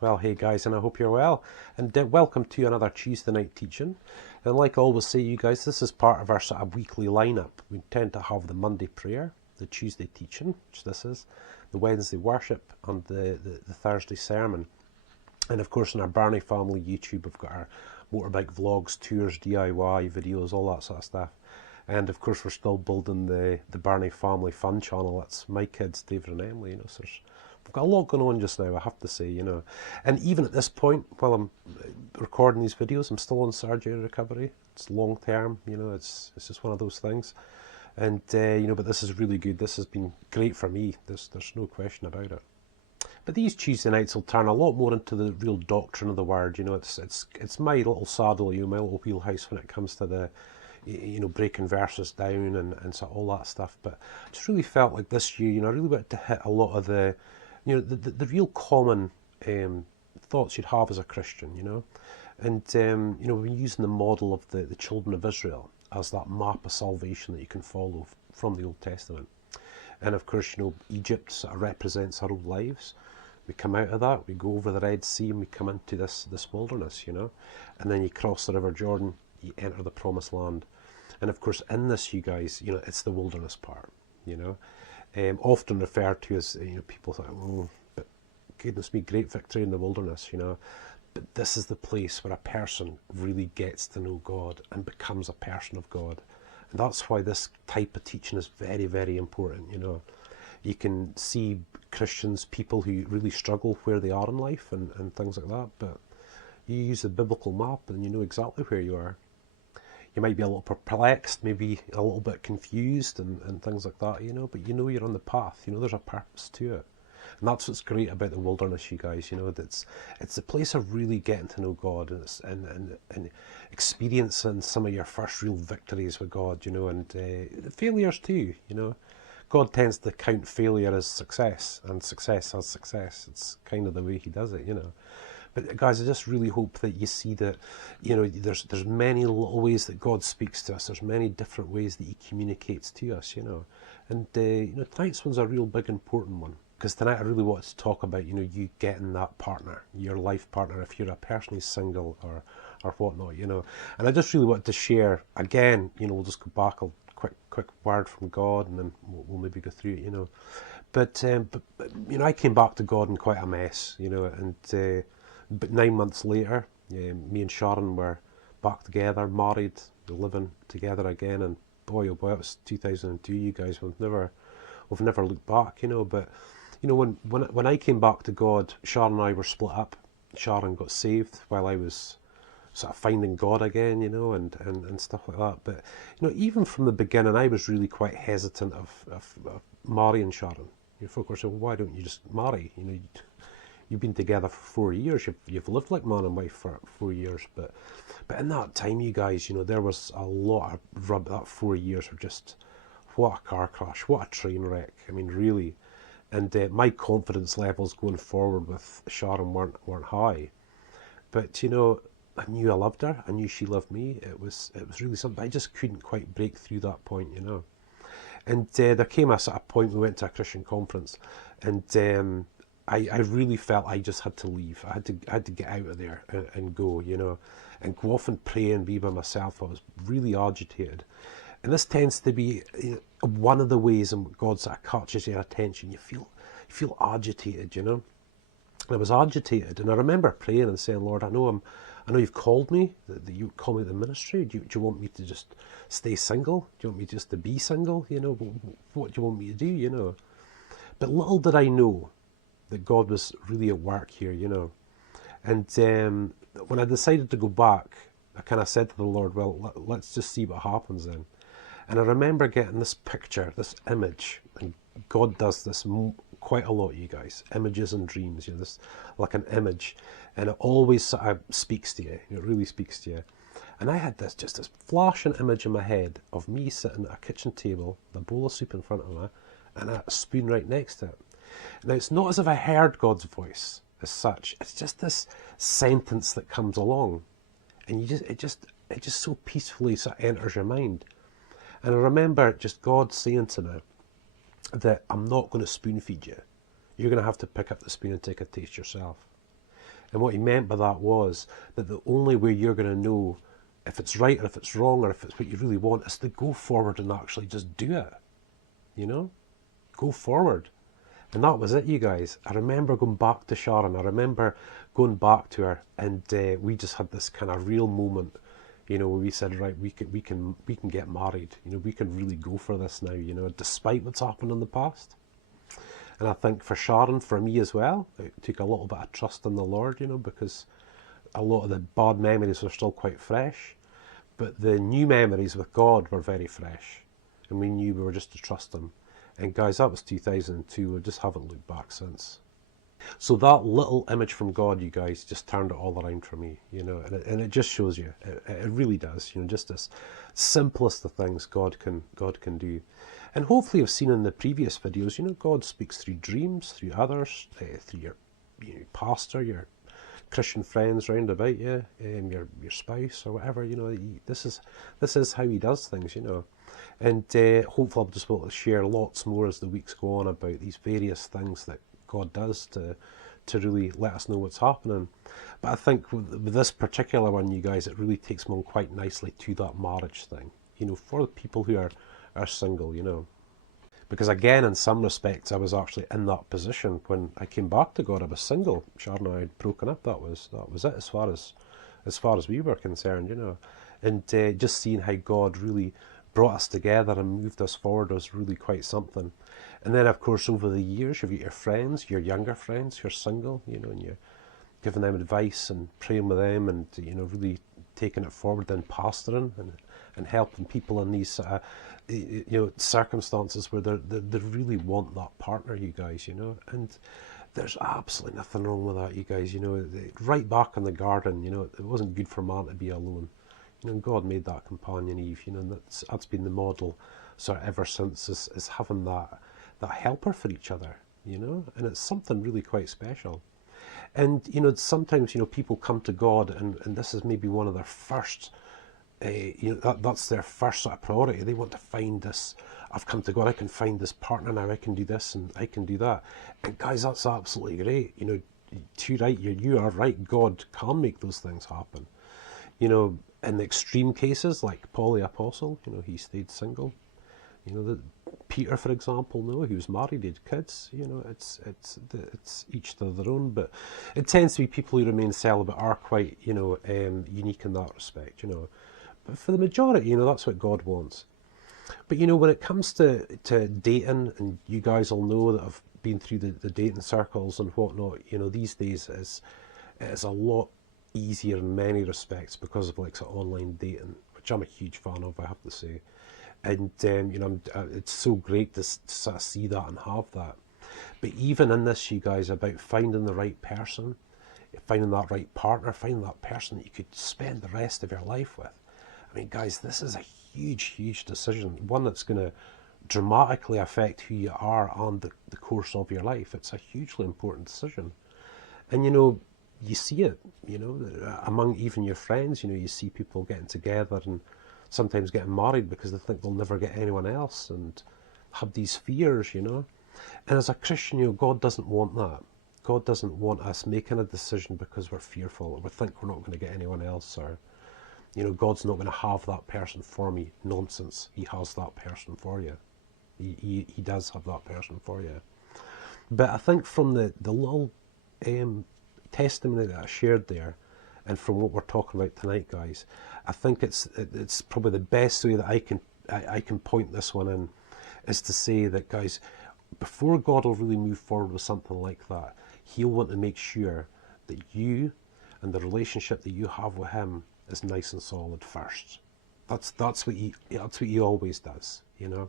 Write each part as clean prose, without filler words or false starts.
Well, hey guys, and I hope you're well, and welcome to another Tuesday night teaching. And like I always say, you guys, this is part of our sort of weekly lineup. We tend to have the Monday prayer, the Tuesday teaching, which this is, the Wednesday worship, and the Thursday sermon. And of course, in our Birnie Family YouTube, we've got our motorbike vlogs, tours, DIY videos, all that sort of stuff. And of course, we're still building the Birnie Family Fun channel. That's my kids, David and Emily, so we've got a lot going on just now, I have to say, And even at this point, while I'm recording these videos, I'm still on surgery recovery. It's long term, it's just one of those things. And, but this is really good. This has been great for me. There's no question about it. But these Tuesday nights will turn a lot more into the real doctrine of the word. It's my little saddle, my little wheelhouse when it comes to the, breaking verses down and sort of all that stuff. But I just really felt like this year, I really wanted to hit a lot of the real common thoughts you'd have as a Christian, And, we're using the model of the children of Israel as that map of salvation that you can follow from the Old Testament. And of course, Egypt sort of represents our own lives. We come out of that, we go over the Red Sea, and we come into this wilderness, And then you cross the River Jordan, you enter the Promised Land. And of course, in this, you guys, it's the wilderness part, often referred to as, people think, oh, but goodness me, great victory in the wilderness, But this is the place where a person really gets to know God and becomes a person of God. And that's why this type of teaching is very, very important, You can see Christians, people who really struggle where they are in life and things like that, but you use the biblical map and you know exactly where you are. You might be a little perplexed, maybe a little bit confused and things like that, but you're on the path, there's a purpose to it. And that's what's great about the wilderness, you guys, that it's a place of really getting to know God and experiencing some of your first real victories with God, and failures too, God tends to count failure as success and success as success. It's kind of the way he does it, But guys, I just really hope that you see that, there's many little ways that God speaks to us. There's many different ways that he communicates to us, And, tonight's one's a real big important one. Because tonight I really want to talk about, you getting that partner, your life partner, if you're a person who's single or whatnot, And I just really want to share, again, we'll just go back a quick word from God and then we'll maybe go through it, But I came back to God in quite a mess, and but 9 months later, me and Sharon were back together, married, living together again, and boy, oh boy, it was 2002, you guys. We've never looked back, But when I came back to God, Sharon and I were split up. Sharon got saved while I was sort of finding God again, and stuff like that. But even from the beginning, I was really quite hesitant of marrying Sharon. Folk were saying, well, why don't you just marry? You've been together for 4 years. You've lived like man and wife for 4 years. But in that time, you guys, there was a lot of rub. That 4 years were just, what a car crash, what a train wreck. I mean, really. And my confidence levels going forward with Sharon weren't high. But I knew I loved her. I knew she loved me. It was really something. I just couldn't quite break through that point, And there came a sort of point, we went to a Christian conference, and I really felt I just had to leave. I had to get out of there and go, and go off and pray and be by myself. I was really agitated. And this tends to be one of the ways in which God sort of catches your attention. You feel agitated, And I was agitated, and I remember praying and saying, Lord, I know you've called me, that you call me to the ministry. Do you want me to just stay single? Do you want me just to be single? What do you want me to do? But little did I know that God was really at work here, And when I decided to go back, I kind of said to the Lord, well, let's just see what happens then. And I remember getting this picture, this image, and God does this quite a lot, you guys. Images and dreams, this like an image, and it always sort of speaks to you. It really speaks to you. And I had this flashing image in my head of me sitting at a kitchen table, with a bowl of soup in front of me, and a spoon right next to it. Now, it's not as if I heard God's voice as such. It's just this sentence that comes along, and it just so peacefully sort of enters your mind. And I remember just God saying to me that I'm not going to spoon feed you. You're going to have to pick up the spoon and take a taste yourself. And what he meant by that was that the only way you're going to know if it's right or if it's wrong or if it's what you really want is to go forward and actually just do it. You know? Go forward. And that was it, you guys. I remember going back to Sharon. I remember going back to her, and we just had this kind of real moment, you know, where we said, right, we can get married. You know, we can really go for this now. You know, despite what's happened in the past. And I think for Sharon, for me as well, it took a little bit of trust in the Lord. You know, because a lot of the bad memories were still quite fresh, but the new memories with God were very fresh, and we knew we were just to trust Him. And guys, that was 2002. We just haven't looked back since. So that little image from God, you guys, just turned it all around for me, you know, and it just shows you, it really does, you know, just this simplest of things God can do. And hopefully you've seen in the previous videos, you know, God speaks through dreams, through others, through your pastor, your Christian friends round about you, your spouse or whatever, you know. This is how He does things, you know. And hopefully I'll just be able to share lots more as the weeks go on about these various things that God does to really let us know what's happening. But I think with this particular one, you guys, it really takes me on quite nicely to that marriage thing, you know, for the people who are single, you know. Because again, in some respects, I was actually in that position when I came back to God. I was single. Sharon and I had broken up. That was it as far as we were concerned, you know. And just seeing how God really brought us together and moved us forward was really quite something. And then, of course, over the years, you've got your friends, your younger friends who are single, you know, and you're giving them advice and praying with them, and you know, really taking it forward, then pastoring and helping people in these you know, circumstances where they really want that partner, you guys, you know. And there's absolutely nothing wrong with that, you guys, you know. Right back in the garden, you know, it wasn't good for man to be alone. You know, God made that companion Eve, you know, and that's been the model sort of ever since, is having that helper for each other, you know. And it's something really quite special. And you know, sometimes, you know, people come to God, and this is maybe one of their first, you know, that's their first sort of priority. They want to find this. I've come to God, I can find this partner now. I can do this and I can do that. And guys, that's absolutely great. You know, too right. You are right. God can make those things happen. You know, in the extreme cases, like Paul the Apostle, you know, he stayed single. You know, Peter, for example, no, he was married, he had kids. You know, it's each to their own. But it tends to be people who remain celibate are quite, you know, unique in that respect. You know, but for the majority, you know, that's what God wants. But you know, when it comes to dating, and you guys will know that I've been through the dating circles and whatnot. You know, these days it's a lot easier in many respects because of like sort of online dating, which I'm a huge fan of, I have to say. And you know, it's so great to sort of see that and have that. But even in this, you guys, about finding the right person, finding that right partner, finding that person that you could spend the rest of your life with. I mean, guys, this is a huge decision, one that's going to dramatically affect who you are on the course of your life. It's a hugely important decision. And you know, you see it, you know, among even your friends. You know, you see people getting together and sometimes getting married because they think they'll never get anyone else and have these fears, you know. And as a Christian, you know, God doesn't want that. God doesn't want us making a decision because we're fearful or we think we're not going to get anyone else, or, you know, God's not going to have that person for me. Nonsense. He has that person for you. He does have that person for you. But I think from the little testimony that I shared there, and from what we're talking about tonight, guys, I think it's probably the best way that I can point this one in, is to say that, guys, before God will really move forward with something like that, He'll want to make sure that you and the relationship that you have with Him is nice and solid first. That's what He always does, you know.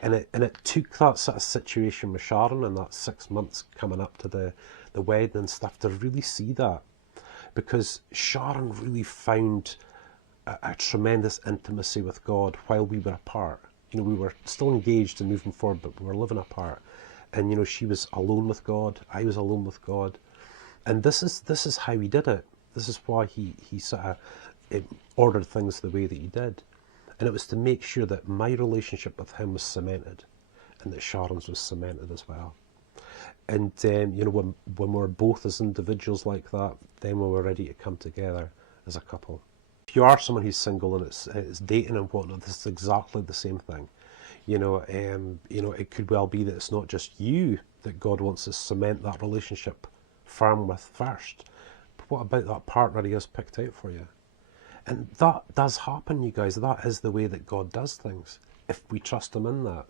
And it took that sort of situation with Sharon and that 6 months coming up to the wedding and stuff to really see that, because Sharon really found a tremendous intimacy with God while we were apart. You know, we were still engaged and moving forward, but we were living apart. And you know, she was alone with God. I was alone with God. And this is how He did it. This is why he sort of ordered things the way that He did. And it was to make sure that my relationship with Him was cemented, and that Sharon's was cemented as well. And you know, when we're both as individuals like that, then when we're ready to come together as a couple. If you are someone who's single and it's dating and whatnot, this is exactly the same thing. You know, it could well be that it's not just you that God wants to cement that relationship firm with first. But what about that partner He has picked out for you? And that does happen, you guys. That is the way that God does things, if we trust Him in that.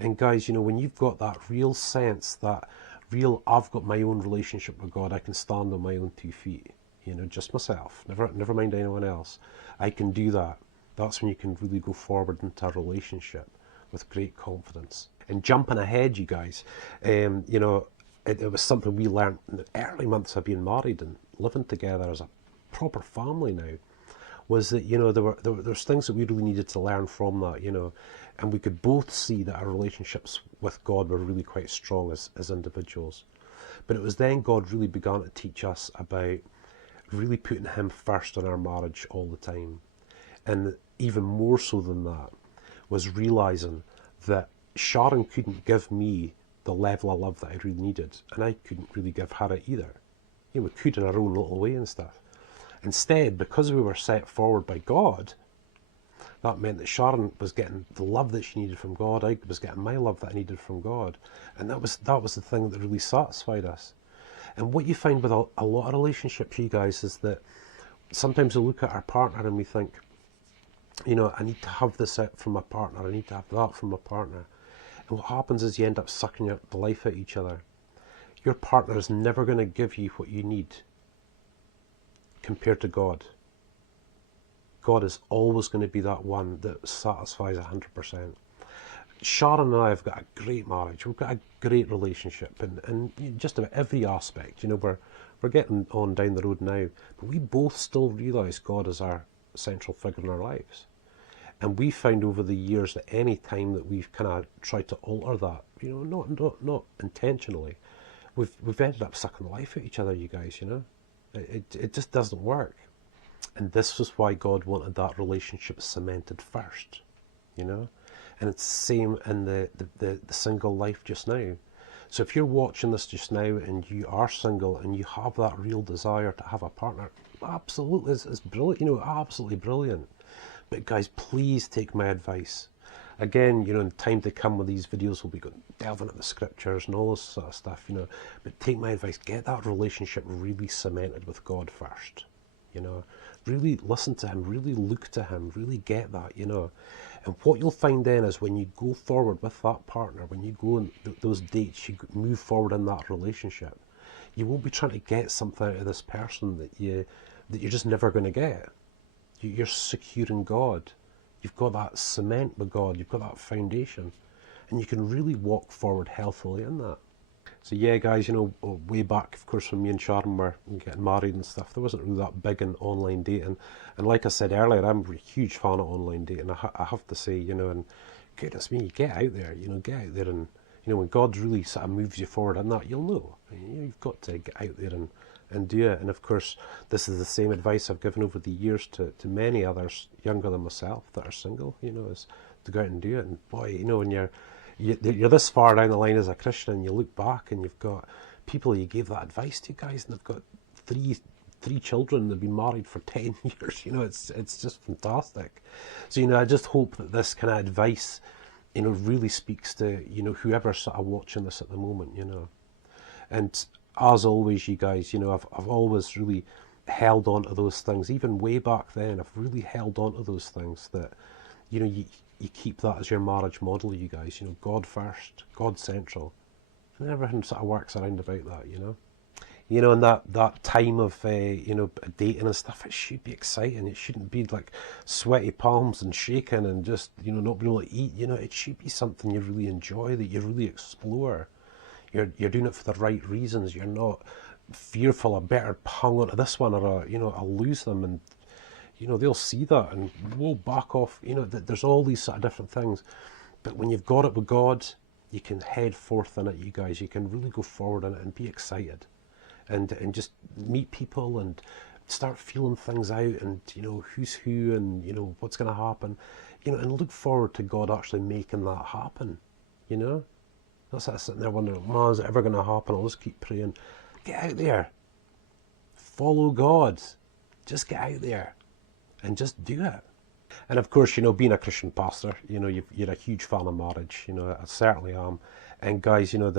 And guys, you know, when you've got that real sense, that real, I've got my own relationship with God, I can stand on my own 2 feet, you know, just myself, never mind anyone else. I can do that. That's when you can really go forward into a relationship with great confidence. And jumping ahead, you guys, you know, it was something we learned in the early months of being married and living together as a proper family now, was that, you know, there's things that we really needed to learn from that, you know, and we could both see that our relationships with God were really quite strong as individuals. But it was then God really began to teach us about really putting Him first in our marriage all the time. And even more so than that was realizing that Sharon couldn't give me the level of love that I really needed, and I couldn't really give her it either. You know, we could in our own little way and stuff. Instead, because we were set forward by God, that meant that Sharon was getting the love that she needed from God. I was getting my love that I needed from God. And that was the thing that really satisfied us. And what you find with a lot of relationships, you guys, is that sometimes we look at our partner and we think, you know, I need to have this out from my partner. I need to have that from my partner. And what happens is you end up sucking the life out of each other. Your partner is never going to give you what you need compared to God. God is always going to be that one that satisfies 100%. Sharon and I have got a great marriage. We've got a great relationship, and just about every aspect. You know, we're getting on down the road now, but we both still realise God is our central figure in our lives. And we found over the years that any time that we've kind of tried to alter that, you know, not intentionally, we've ended up sucking the life out of each other, you guys. You know, it just doesn't work. And this was why God wanted that relationship cemented first, you know. And it's the same in the single life just now. So if you're watching this just now and you are single and you have that real desire to have a partner, absolutely, it's brilliant, you know, absolutely brilliant. But guys, please take my advice. Again, you know, in time to come with these videos, we'll be delving into the scriptures and all this sort of stuff, you know. But take my advice, get that relationship really cemented with God first. You know, really listen to Him, really look to Him, really get that, you know. And what you'll find then is when you go forward with that partner, when you go on those dates, you move forward in that relationship, you won't be trying to get something out of this person that you're just never going to get. You're secure in God. You've got that cement with God. You've got that foundation. And you can really walk forward healthily in that. So yeah, guys, you know, way back, of course, when me and Sharon were getting married and stuff, there wasn't really that big in online dating. And like I said earlier, I'm a huge fan of online dating. I have to say, you know, and goodness me, get out there, you know, get out there and, you know, when God really sort of moves you forward in that, you'll know. You've got to get out there and do it. And of course, this is the same advice I've given over the years to many others younger than myself that are single, you know, is to go out and do it. And boy, you know, when you're this far down the line as a Christian and you look back and you've got people you gave that advice to, guys, and they've got three children and they've been married for 10 years, you know, it's just fantastic. So, you know, I just hope that this kind of advice, you know, really speaks to, you know, whoever's sort of watching this at the moment, you know. And as always, you guys, you know, I've always really held on to those things. Even way back then, I've really held on to those things that, you know, you keep that as your marriage model, you guys, you know, God first, God central. And everything sort of works around about that, you know. You know, and that time of, you know, dating and stuff, it should be exciting. It shouldn't be like sweaty palms and shaking and just, you know, not being able to eat. You know, it should be something you really enjoy, that you really explore. You're doing it for the right reasons. You're not fearful I better hang on to this one or, you know, I'll lose them. And, you know, they'll see that and we'll back off. You know, there's all these sort of different things. But when you've got it with God, you can head forth in it, you guys. You can really go forward in it and be excited. And just meet people and start feeling things out and, you know, who's who and, you know, what's going to happen. You know, and look forward to God actually making that happen, you know. Not sitting there wondering, man, is it ever going to happen? I'll just keep praying. Get out there. Follow God. Just get out there and just do it. And of course, you know, being a Christian pastor, you know, you're a huge fan of marriage. You know, I certainly am. And guys, you know,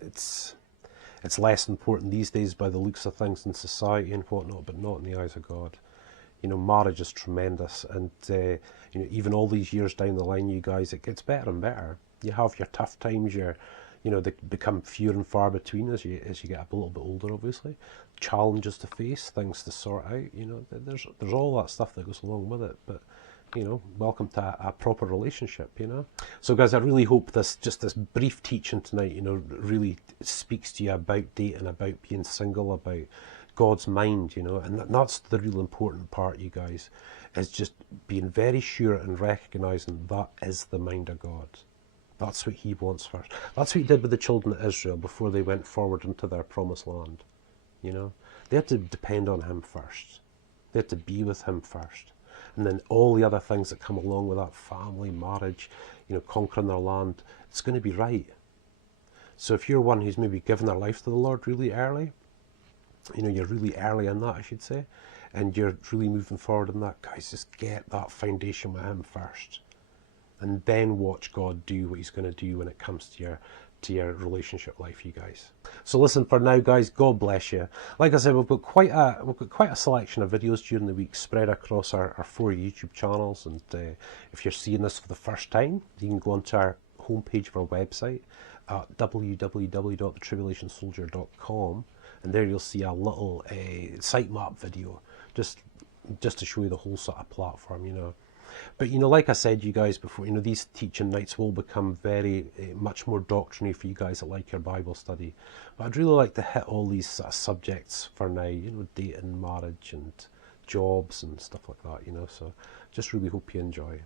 it's less important these days by the looks of things in society and whatnot, but not in the eyes of God. You know, marriage is tremendous, and you know, even all these years down the line, you guys, it gets better and better. You have your tough times, you know, they become fewer and far between as you get a little bit older. Obviously, challenges to face, things to sort out. You know, there's all that stuff that goes along with it. But you know, welcome to a proper relationship. You know, so guys, I really hope this brief teaching tonight, you know, really speaks to you about dating, about being single, about God's mind, you know, and that's the real important part, you guys, is just being very sure and recognizing that is the mind of God. That's what he wants first. That's what he did with the children of Israel before they went forward into their promised land. You know, they had to depend on him first. They had to be with him first. And then all the other things that come along with that, family, marriage, you know, conquering their land, it's going to be right. So if you're one who's maybe given their life to the Lord really early, you know, you're really early in that, I should say, and you're really moving forward in that, guys, just get that foundation with him first. And then watch God do what he's going to do when it comes to your relationship life, you guys. So listen, for now, guys, God bless you. Like I said, we've got quite a selection of videos during the week spread across our 4 YouTube channels. And if you're seeing this for the first time, you can go onto our homepage of our website at www.thetribulationsoldier.com, and there you'll see a little sitemap video just to show you the whole sort of platform, you know. But, you know, like I said, you guys, before, you know, these teaching nights will become very much more doctrinary for you guys that like your Bible study. But I'd really like to hit all these sort of subjects for now, you know, dating, marriage and jobs and stuff like that, you know. So just really hope you enjoy.